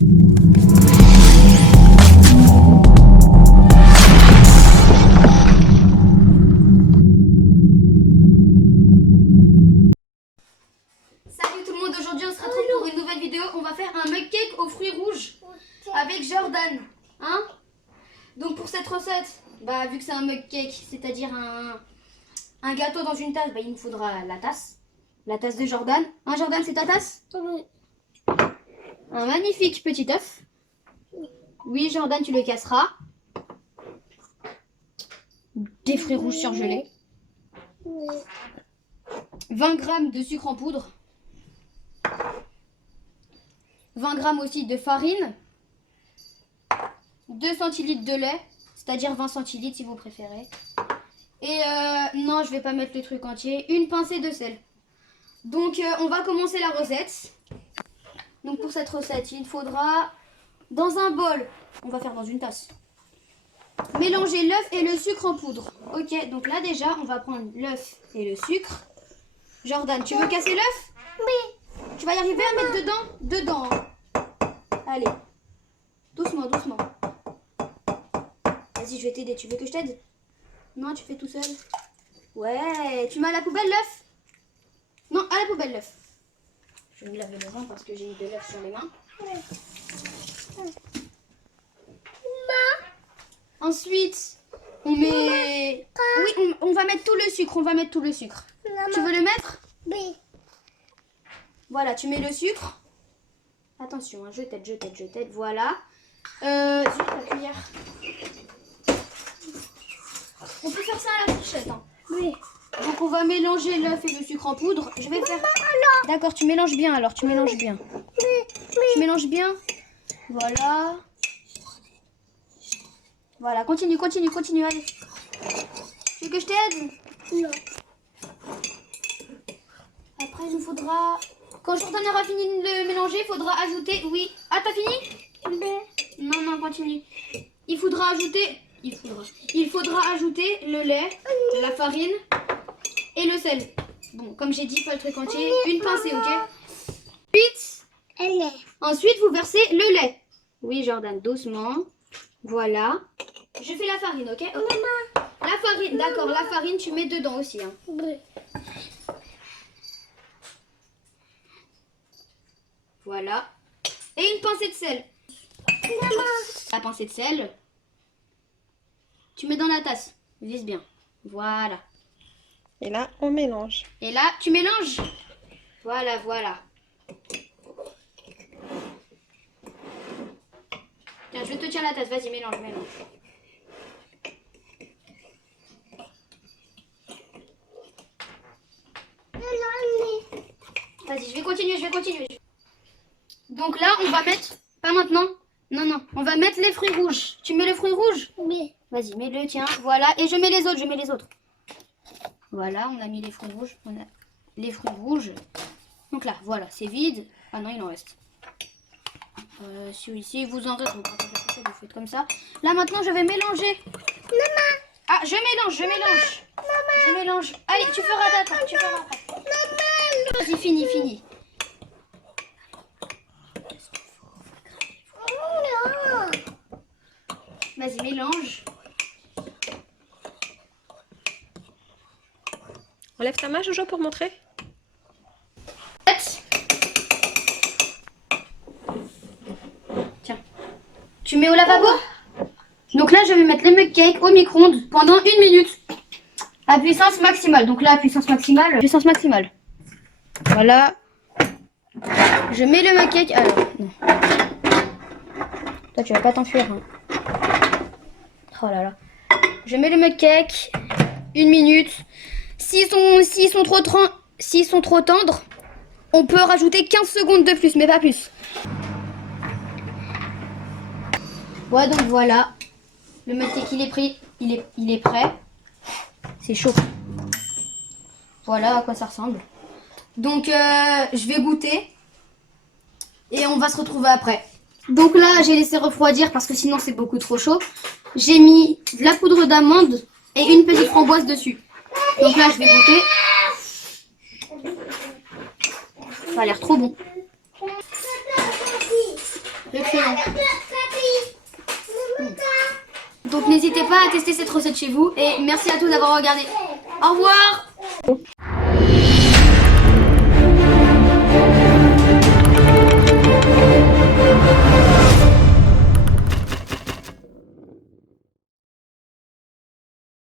Salut tout le monde, aujourd'hui on se retrouve pour une nouvelle vidéo. On va faire un mug cake aux fruits rouges avec Jordan. Hein? Donc pour cette recette, vu que c'est un mug cake, c'est-à-dire un gâteau dans une tasse, il nous faudra la tasse. La tasse de Jordan. Hein Jordan, c'est ta tasse? Oui. Un magnifique petit œuf. Oui Jordan, tu le casseras. Des fruits rouges surgelés. Oui. 20 g de sucre en poudre. 20 g aussi de farine. 2 centilitres de lait, c'est-à-dire 20 centilitres si vous préférez. Et non, je vais pas mettre le truc entier. Une pincée de sel. Donc on va commencer la recette. Donc pour cette recette, il faudra dans un bol, on va faire dans une tasse, mélanger l'œuf et le sucre en poudre. Ok, donc là déjà, on va prendre l'œuf et le sucre. Jordan, tu veux casser l'œuf? Oui. Tu vas y arriver à mettre dedans? Dedans. Allez. Doucement, doucement. Vas-y, je vais t'aider. Tu veux que je t'aide? Non, tu fais tout seul. Ouais. Tu mets à la poubelle l'œuf? Non, à la poubelle l'œuf. Je vais me laver les mains parce que j'ai eu de l'œuf sur les mains. Ensuite, on met... Oui, on va mettre tout le sucre. On va mettre tout le sucre. Tu veux le mettre? Oui. Voilà, tu mets le sucre. Attention, hein, je t'aide. Voilà. Zut, la cuillère. On peut faire ça à la fourchette. Hein. Oui. Donc on va mélanger l'œuf et le sucre en poudre. Je vais faire... D'accord, tu mélanges bien alors, tu mélanges bien. Tu mélanges bien. Voilà. Voilà, continue, allez. Tu veux que je t'aide? Non. Après, il nous faudra... Quand Jordan aura fini de le mélanger, il faudra ajouter... Oui. Ah, t'as fini? Oui. Non, continue. Il faudra ajouter le lait, la farine et le sel. Bon, comme j'ai dit, pas le truc entier. Une pincée, ok? Ensuite, vous versez le lait. Oui, Jordan, doucement. Voilà. Je fais la farine, ok? La farine, d'accord. La farine, tu mets dedans aussi. Hein. Oui. Voilà. Et une pincée de sel. La pincée de sel. Tu mets dans la tasse. Vise bien. Voilà. Et là, on mélange. Et là, tu mélanges. Voilà. Tiens, je te tiens la tasse. Vas-y, mélange. Vas-y, je vais continuer. Donc là, on va mettre... Pas maintenant. Non. On va mettre les fruits rouges. Tu mets les fruits rouges? Oui. Vas-y, mets-le, tiens. Voilà. Et je mets les autres. Voilà, on a mis les fruits rouges. On a les fruits rouges. Donc là, voilà, c'est vide. Ah non, il en reste. Si vous en reste, vous faites comme ça. Là, maintenant, je vais mélanger. Maman. Ah, je mélange. Allez, tu feras après. Vas-y, fini. Vas-y, mélange. Enlève ta main, Jojo, pour montrer. Tiens. Tu mets au lavabo? Donc là, je vais mettre les mug cakes au micro-ondes pendant 1 minute. À puissance maximale. Donc là, puissance maximale. Voilà. Je mets le mug cake. Alors, non. Toi, tu vas pas t'enfuir. Hein. Oh là là. Je mets le mug cake. 1 minute. S'ils sont trop tendres, on peut rajouter 15 secondes de plus, mais pas plus. Ouais, donc voilà. Le mug cake, il est prêt. C'est chaud. Voilà à quoi ça ressemble. Donc, je vais goûter. Et on va se retrouver après. Donc là, j'ai laissé refroidir parce que sinon, c'est beaucoup trop chaud. J'ai mis de la poudre d'amande et une petite framboise dessus. Donc là, je vais goûter. Ça a l'air trop bon. Excellent. Donc n'hésitez pas à tester cette recette chez vous. Et merci à tous d'avoir regardé. Au revoir.